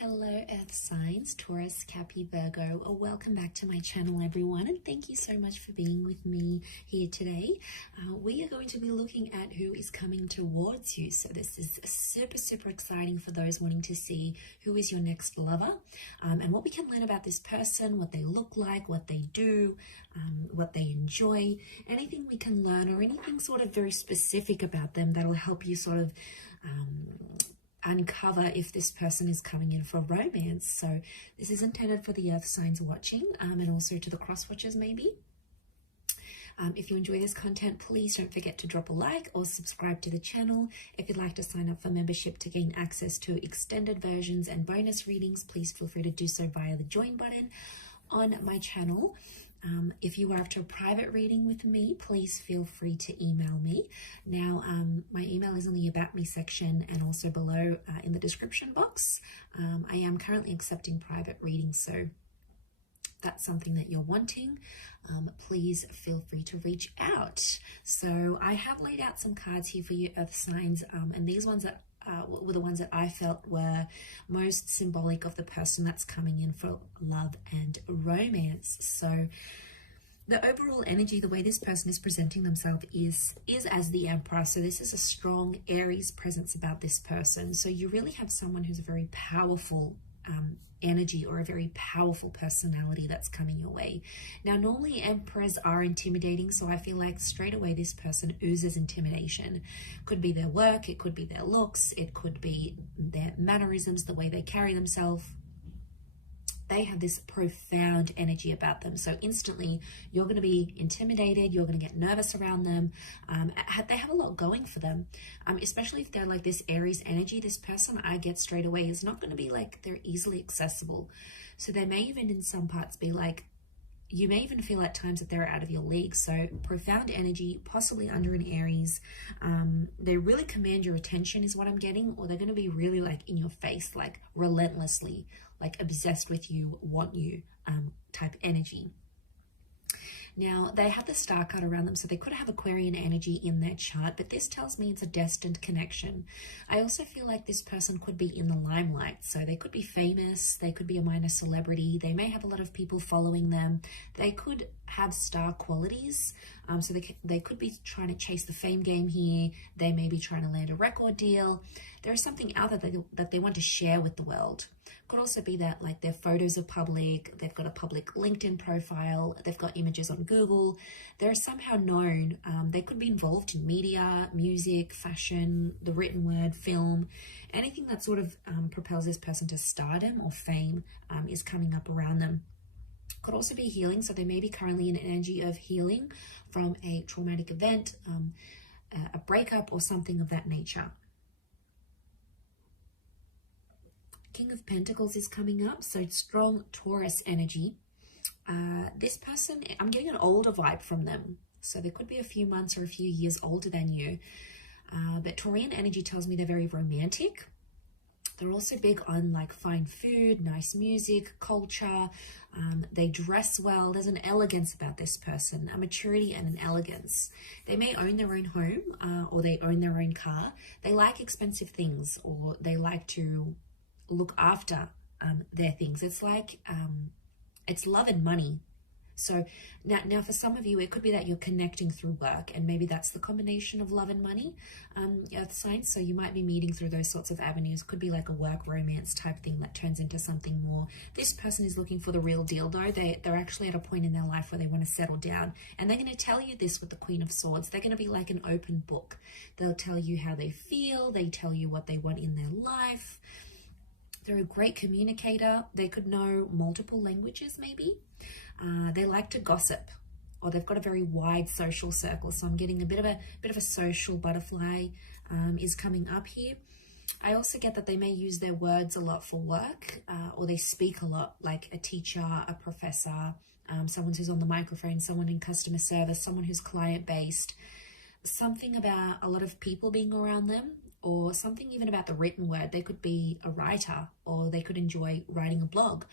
Hello Earth signs, Taurus, Capi, Virgo. Welcome back to my channel everyone, and thank you so much for being with me here today. We are going to be looking at who is coming towards you. So this is super exciting for those wanting to see who is your next lover, and what we can learn about this person, what they look like, what they do, what they enjoy, anything we can learn or anything sort of very specific about them that'll help you sort of uncover if this person is coming in for romance. So this is intended for the earth signs watching, and also to the cross watchers maybe. If you enjoy this content, please don't forget to drop a like or subscribe to the channel. If you'd like to sign up for membership to gain access to extended versions and bonus readings, please feel free to do so via the join button on my channel. If you are after a private reading with me, please feel free to email me. Now, my email is in the About Me section and also below in the description box. I am currently accepting private readings, so that's something that you're wanting, please feel free to reach out. So I have laid out some cards here for you earth signs, and these ones that were the ones that I felt were most symbolic of the person that's coming in for love and romance. So the overall energy, the way this person is presenting themselves is as the Emperor. So this is a strong Aries presence about this person. So you really have someone who's a very powerful energy or a very powerful personality that's coming your way. Now, normally emperors are intimidating, so I feel like straight away this person oozes intimidation. Could be their work, it could be their looks, it could be their mannerisms, the way they carry themselves. They have this profound energy about them. So instantly you're going to be intimidated. You're going to get nervous around them. They have a lot going for them, especially if they're like this Aries energy. This person I get straight away is not going to be like they're easily accessible. So they may even in some parts be like, you may even feel at times that they're out of your league. So profound energy, possibly under an Aries. They really command your attention is what I'm getting, or they're going to be really like in your face, like relentlessly, like obsessed with you, want you type energy. Now, they have the star card around them, so they could have Aquarian energy in their chart, but this tells me it's a destined connection. I also feel like this person could be in the limelight, so they could be famous, they could be a minor celebrity, they may have a lot of people following them, they could have star qualities, so they could be trying to chase the fame game here, they may be trying to land a record deal. There is something out there that they want to share with the world. Could also be that like their photos are public, they've got a public LinkedIn profile, they've got images on Google, they're somehow known. They could be involved in media, music, fashion, the written word, film, anything that sort of propels this person to stardom or fame is coming up around them. Could also be healing, so they may be currently in an energy of healing from a traumatic event, a breakup or something of that nature. King of Pentacles is coming up, so strong Taurus energy. This person, I'm getting an older vibe from them. So there could be a few months or a few years older than you. But Taurian energy tells me they're very romantic. They're also big on like fine food, nice music, culture. They dress well. There's an elegance about this person, a maturity and an elegance. They may own their own home or they own their own car. They like expensive things, or they like to look after their things. It's like it's love and money. So now for some of you it could be that you're connecting through work, and maybe that's the combination of love and money, earth signs. So you might be meeting through those sorts of avenues. Could be like a work romance type thing that turns into something more. This person is looking for the real deal though. They're actually at a point in their life where they want to settle down, and they're going to tell you this with the Queen of Swords. They're going to be like an open book. They'll tell you how they feel. They tell you what they want in their life. They're a great communicator. They could know multiple languages maybe. They like to gossip, or they've got a very wide social circle. So I'm getting a bit of a social butterfly is coming up here. I also get that they may use their words a lot for work, or they speak a lot, like a teacher, a professor, someone who's on the microphone, someone in customer service, someone who's client-based. Something about a lot of people being around them, or something even about the written word. They could be a writer, or they could enjoy writing a blog,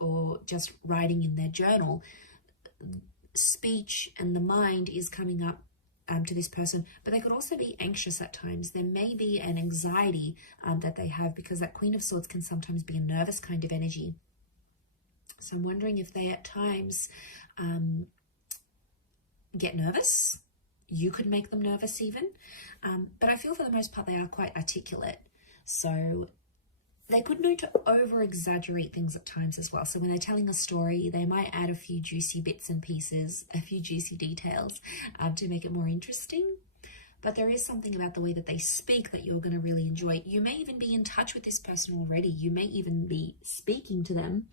or just writing in their journal. Speech and the mind is coming up to this person, but they could also be anxious at times. There may be an anxiety that they have, because that Queen of Swords can sometimes be a nervous kind of energy. So I'm wondering if they at times get nervous. You could make them nervous even. But I feel for the most part they are quite articulate. So they could know to over-exaggerate things at times as well. So when they're telling a story, they might add a few juicy bits and pieces, a few juicy details to make it more interesting. But there is something about the way that they speak that you're going to really enjoy. You may even be in touch with this person already. You may even be speaking to them,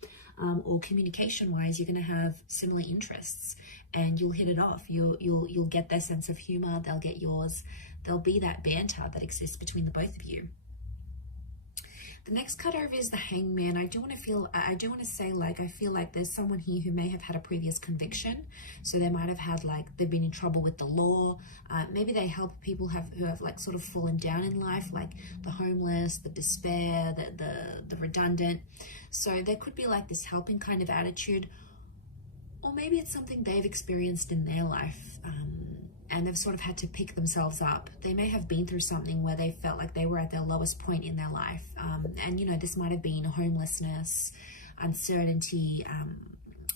or communication-wise, you're going to have similar interests, and you'll hit it off. You'll get their sense of humor. They'll get yours. There'll be that banter that exists between the both of you. The next card over is the Hangman. I do want to say, like, I feel like there's someone here who may have had a previous conviction. So they might have had, like, they've been in trouble with the law. Maybe they help people who have like sort of fallen down in life, like the homeless, the despair, the redundant. So there could be like this helping kind of attitude, or maybe it's something they've experienced in their life. And they've sort of had to pick themselves up. They may have been through something where they felt like they were at their lowest point in their life. And, you know, this might have been homelessness, uncertainty.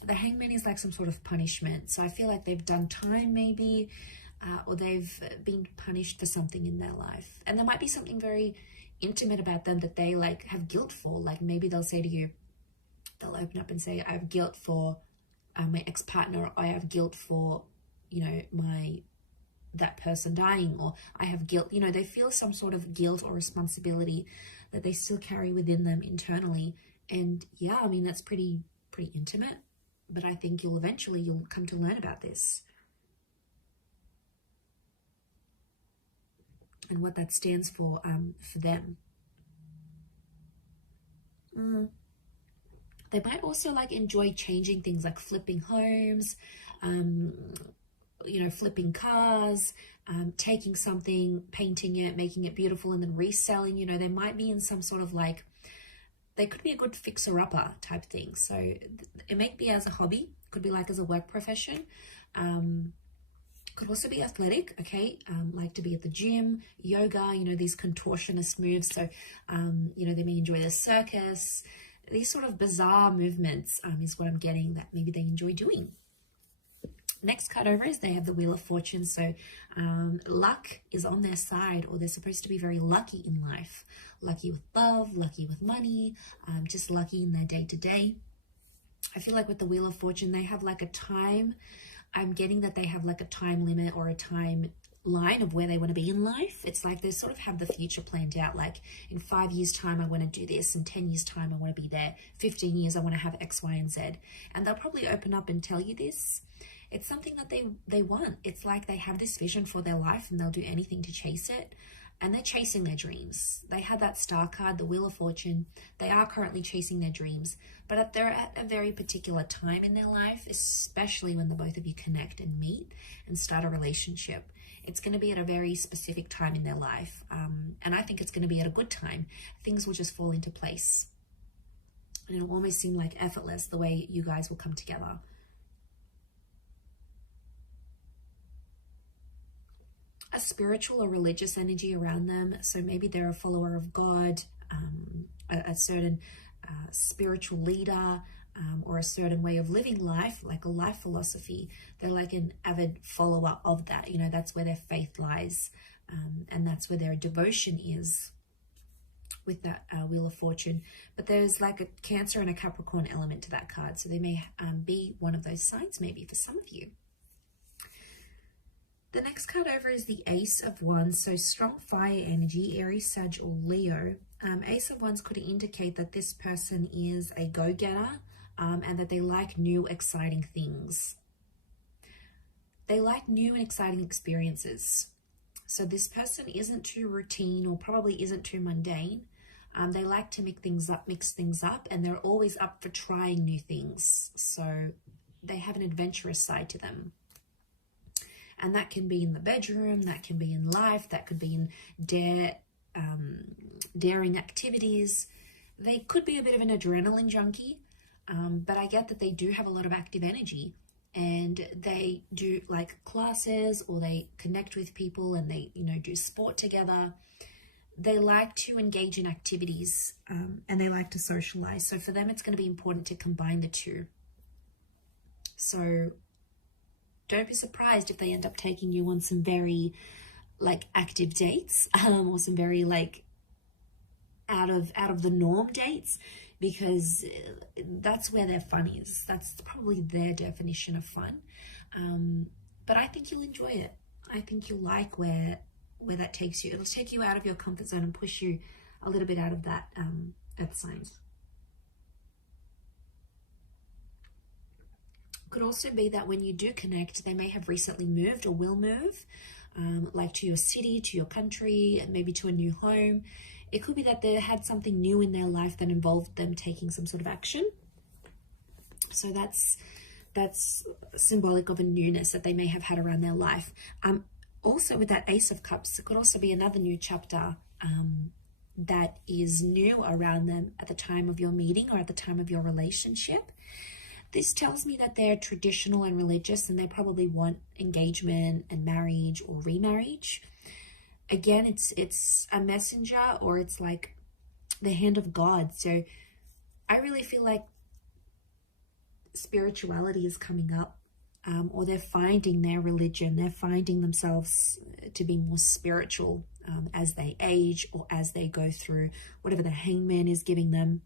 The Hangman is like some sort of punishment. So I feel like they've done time maybe, or they've been punished for something in their life. And there might be something very intimate about them that they like have guilt for. Like maybe they'll say to you, they'll open up and say, I have guilt for my ex-partner, or I have guilt for, you know, that person dying, or I have guilt. You know, they feel some sort of guilt or responsibility that they still carry within them internally. And yeah, I mean, that's pretty intimate, but I think you'll come to learn about this and what that stands for them. They might also like enjoy changing things, like flipping homes, you know, flipping cars, taking something, painting it, making it beautiful, and then reselling. You know, they might be in some sort of like, they could be a good fixer-upper type thing. So it may be as a hobby, could be like as a work profession, could also be athletic, okay, like to be at the gym, yoga, you know, these contortionist moves. So, you know, they may enjoy the circus. These sort of bizarre movements is what I'm getting that maybe they enjoy doing. Next card over is they have the Wheel of Fortune. So luck is on their side, or they're supposed to be very lucky in life. Lucky with love, lucky with money, just lucky in their day-to-day. I feel like with the Wheel of Fortune, they have like a time. I'm getting that they have like a time limit or a time line of where they want to be in life. It's like they sort of have the future planned out, like in 5 years time I want to do this, in 10 years time I want to be there, 15 years I want to have X, Y, and Z. And they'll probably open up and tell you this. It's something that they want. It's like they have this vision for their life and they'll do anything to chase it. And they're chasing their dreams. They had that star card, the Wheel of Fortune. They are currently chasing their dreams, but they're at a very particular time in their life, especially when the both of you connect and meet and start a relationship. It's going to be at a very specific time in their life. And I think it's going to be at a good time. Things will just fall into place. And it'll almost seem like effortless the way you guys will come together. A spiritual or religious energy around them. So maybe they're a follower of God, a certain spiritual leader, or a certain way of living life, like a life philosophy. They're like an avid follower of that. You know, that's where their faith lies, and that's where their devotion is with that Wheel of Fortune. But there's like a Cancer and a Capricorn element to that card. So they may be one of those signs maybe for some of you. The next card over is the Ace of Wands. So strong fire energy, Aries, Sag, or Leo. Ace of Wands could indicate that this person is a go-getter, and that they like new, exciting things. They like new and exciting experiences. So this person isn't too routine, or probably isn't too mundane. They like to mix things up, and they're always up for trying new things. So they have an adventurous side to them. And that can be in the bedroom, that can be in life, that could be in daring activities. They could be a bit of an adrenaline junkie, but I get that they do have a lot of active energy. and they do like classes, or they connect with people, and they, you know, do sport together. They like to engage in activities, and they like to socialize. So for them, it's going to be important to combine the two. So don't be surprised if they end up taking you on some very like active dates, or some very like out of the norm dates, because that's where their fun is. That's probably their definition of fun. But I think you'll enjoy it. I think you'll like where that takes you. It'll take you out of your comfort zone and push you a little bit out of that earth signs. Could also be that when you do connect, they may have recently moved or will move, like to your city, to your country, maybe to a new home. It could be that they had something new in their life that involved them taking some sort of action. So that's symbolic of a newness that they may have had around their life. Also with that Ace of Cups, it could also be another new chapter that is new around them at the time of your meeting or at the time of your relationship. This tells me that they're traditional and religious, and they probably want engagement and marriage or remarriage. Again, it's a messenger, or it's like the hand of God. So I really feel like spirituality is coming up, or they're finding their religion. They're finding themselves to be more spiritual as they age, or as they go through whatever the Hangman is giving them.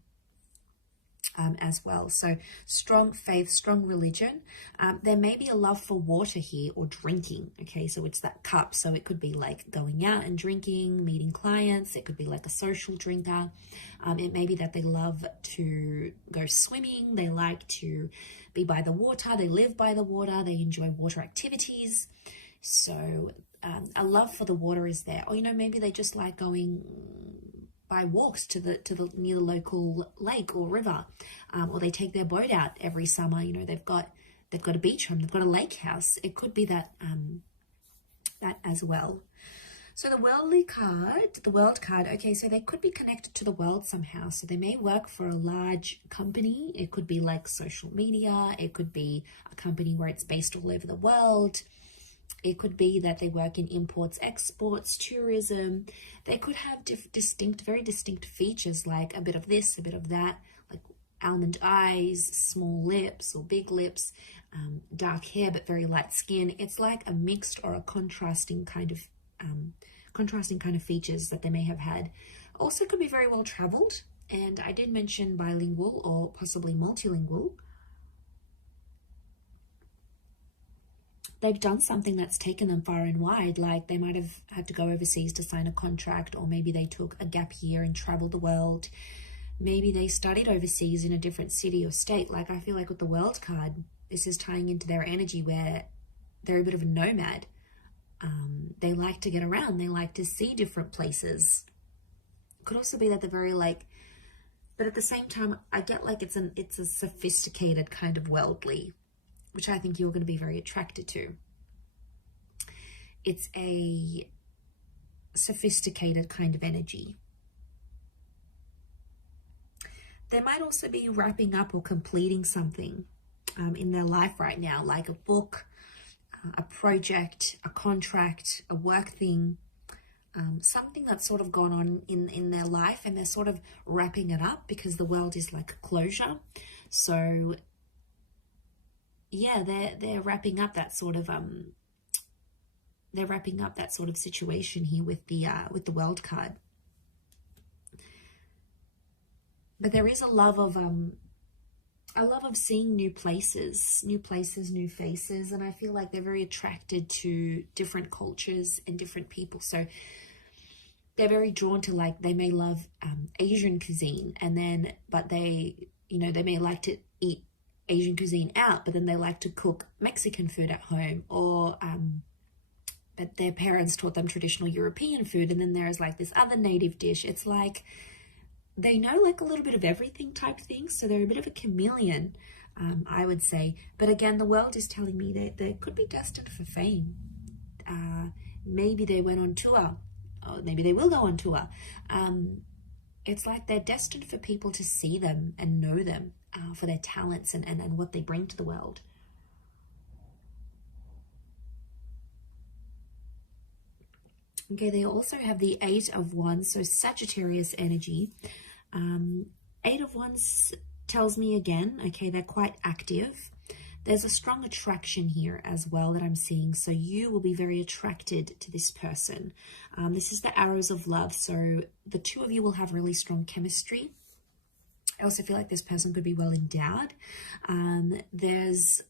As well. So strong faith, strong religion. There may be a love for water here, or drinking. Okay, so it's that cup. So it could be like going out and drinking, meeting clients. It could be like a social drinker. It may be that they love to go swimming. They like to be by the water. They live by the water. They enjoy water activities. So a love for the water is there. Or, you know, maybe they just like going by walks to the near the local lake or river, or they take their boat out every summer. You know, they've got a beach home, they've got a lake house. It could be that that as well. So the world card, okay, so they could be connected to the world somehow. So they may work for a large company. It could be like social media. It could be a company where it's based all over the world. It could be that they work in imports, exports, tourism. They could have very distinct features, like a bit of this, a bit of that, like almond eyes, small lips or big lips, dark hair but very light skin. It's like a mixed or a contrasting kind of features that they may have had. Also could be very well traveled, and I did mention bilingual or possibly multilingual. They've done something that's taken them far and wide, like they might have had to go overseas to sign a contract, or maybe they took a gap year and traveled the world. Maybe they studied overseas in a different city or state. Like I feel like with the world card, this is tying into their energy where they're a bit of a nomad. They like to get around. They like to see different places. It could also be that they're very like, but at the same time, I get like it's a sophisticated kind of worldly, which I think you're going to be very attracted to. It's a sophisticated kind of energy. They might also be wrapping up or completing something in their life right now, like a book, a project, a contract, a work thing, something that's sort of gone on in their life, and they're sort of wrapping it up because the world is like a closure. So yeah, they're wrapping up that sort of situation here with the world card. But there is a love of seeing new places, new faces, and I feel like they're very attracted to different cultures and different people. So they're very drawn to, like, they may love Asian cuisine, but they may like to eat Asian cuisine out, but then they like to cook Mexican food at home, or but their parents taught them traditional European food, and then there's like this other native dish. It's like they know like a little bit of everything type thing, so they're a bit of a chameleon, I would say. But again, the world is telling me that they could be destined for fame. Maybe they went on tour, or maybe they will go on tour. It's like they're destined for people to see them and know them for their talents and what they bring to the world. Okay, they also have the Eight of Wands, so Sagittarius energy. Eight of Wands tells me again, okay, they're quite active. There's a strong attraction here as well that I'm seeing. So you will be very attracted to this person. This is the arrows of love. So the two of you will have really strong chemistry. I also feel like this person could be well endowed. There's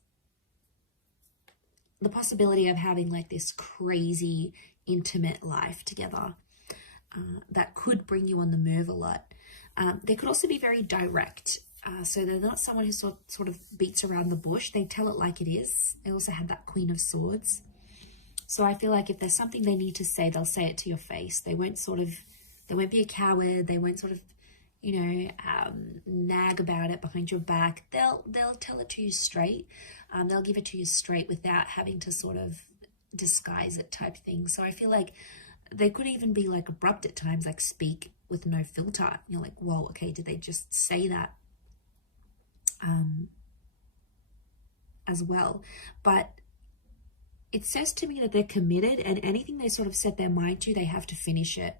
the possibility of having like this crazy intimate life together that could bring you on the move a lot. They could also be very direct. So they're not someone who sort of beats around the bush. They tell it like it is. They also have that Queen of Swords. So I feel like if there's something they need to say, they'll say it to your face. They won't be a coward. They won't sort of, you know, nag about it behind your back. They'll tell it to you straight. They'll give it to you straight without having to sort of disguise it type thing. So I feel like they could even be like abrupt at times, like speak with no filter. You're like, whoa, okay, did they just say that? As well. But it says to me that they're committed, and anything they sort of set their mind to, they have to finish it.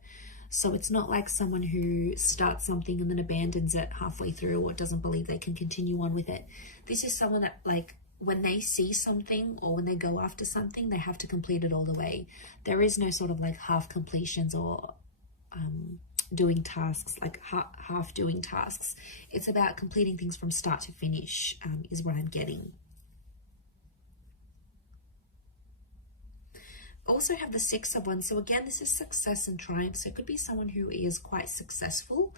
So it's not like someone who starts something and then abandons it halfway through or doesn't believe they can continue on with it. This is someone that, like, when they see something or when they go after something, they have to complete it all the way. There is no sort of like half completions or doing tasks, like half doing tasks. It's about completing things from start to finish, is what I'm getting. Also have the Six of Wands. So again, this is success and triumph. So it could be someone who is quite successful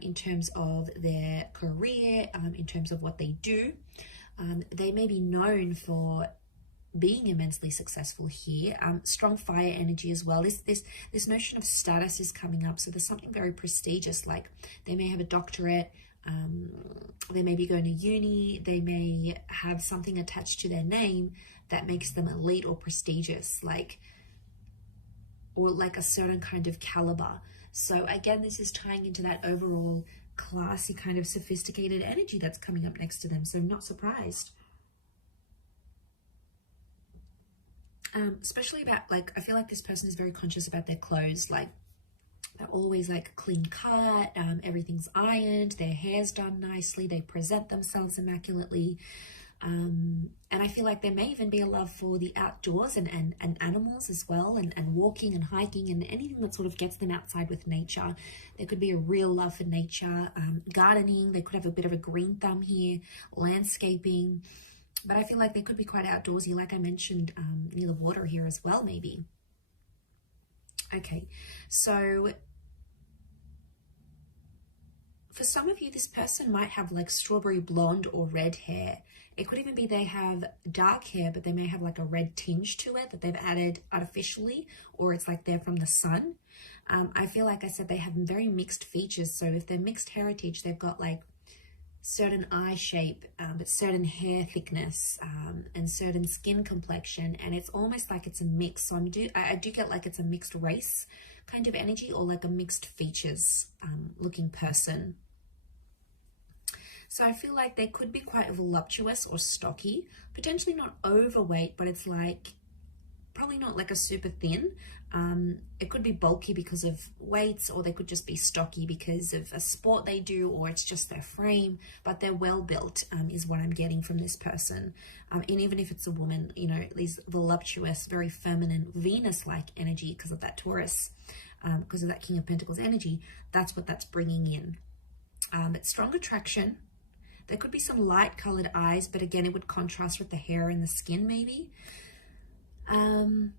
in terms of their career, in terms of what they do. They may be known for being immensely successful here. Strong fire energy as well. This notion of status is coming up. So there's something very prestigious, like they may have a doctorate, they may be going to uni, they may have something attached to their name that makes them elite or prestigious, or like a certain kind of caliber. So again, this is tying into that overall classy kind of sophisticated energy that's coming up next to them. So I'm not surprised. Especially about, like, I feel like this person is very conscious about their clothes. Like, they're always like clean cut, everything's ironed, their hair's done nicely, they present themselves immaculately. And I feel like there may even be a love for the outdoors and animals as well, and walking and hiking and anything that sort of gets them outside with nature. There could be a real love for nature, gardening. They could have a bit of a green thumb here, landscaping. But I feel like they could be quite outdoorsy, like I mentioned, near the water here as well, maybe. Okay, so for some of you, this person might have like strawberry blonde or red hair. It could even be they have dark hair, but they may have like a red tinge to it that they've added artificially, or it's like they're from the sun. I feel like I said they have very mixed features. So if they're mixed heritage, they've got like certain eye shape, but certain hair thickness, and certain skin complexion, and it's almost like it's a mix. So I do get like it's a mixed race kind of energy, or like a mixed features looking person. So I feel like they could be quite voluptuous or stocky, potentially not overweight, but it's like probably not like a super thin. It could be bulky because of weights, or they could just be stocky because of a sport they do, or it's just their frame, but they're well built, is what I'm getting from this person. And even if it's a woman, you know, these voluptuous, very feminine, Venus-like energy because of that Taurus, because of that King of Pentacles energy, that's what that's bringing in. It's strong attraction. There could be some light colored eyes, but again, it would contrast with the hair and the skin maybe. I'm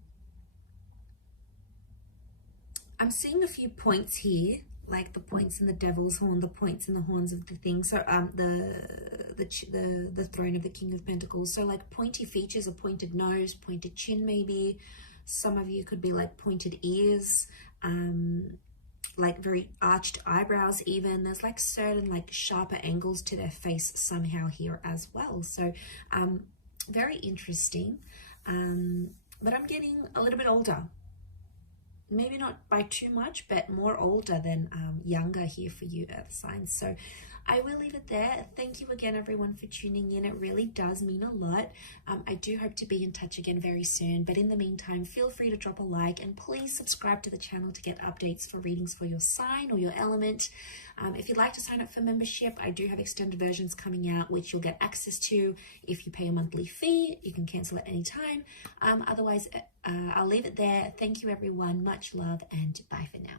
seeing a few points here, like the points in the devil's horn, the points in the horns of the thing. So the throne of the King of Pentacles. So like pointy features, a pointed nose, pointed chin maybe. Some of you could be like pointed ears, like very arched eyebrows even. There's like certain like sharper angles to their face somehow here as well. So very interesting. But I'm getting a little bit older. maybe not by too much, but more older than younger here for you earth signs. So I will leave it there. Thank you again, everyone, for tuning in. It really does mean a lot. I do hope to be in touch again very soon. But in the meantime, feel free to drop a like and please subscribe to the channel to get updates for readings for your sign or your element. If you'd like to sign up for membership, I do have extended versions coming out, which you'll get access to if you pay a monthly fee. You can cancel at any time. Otherwise, I'll leave it there. Thank you, everyone. Much love and bye for now.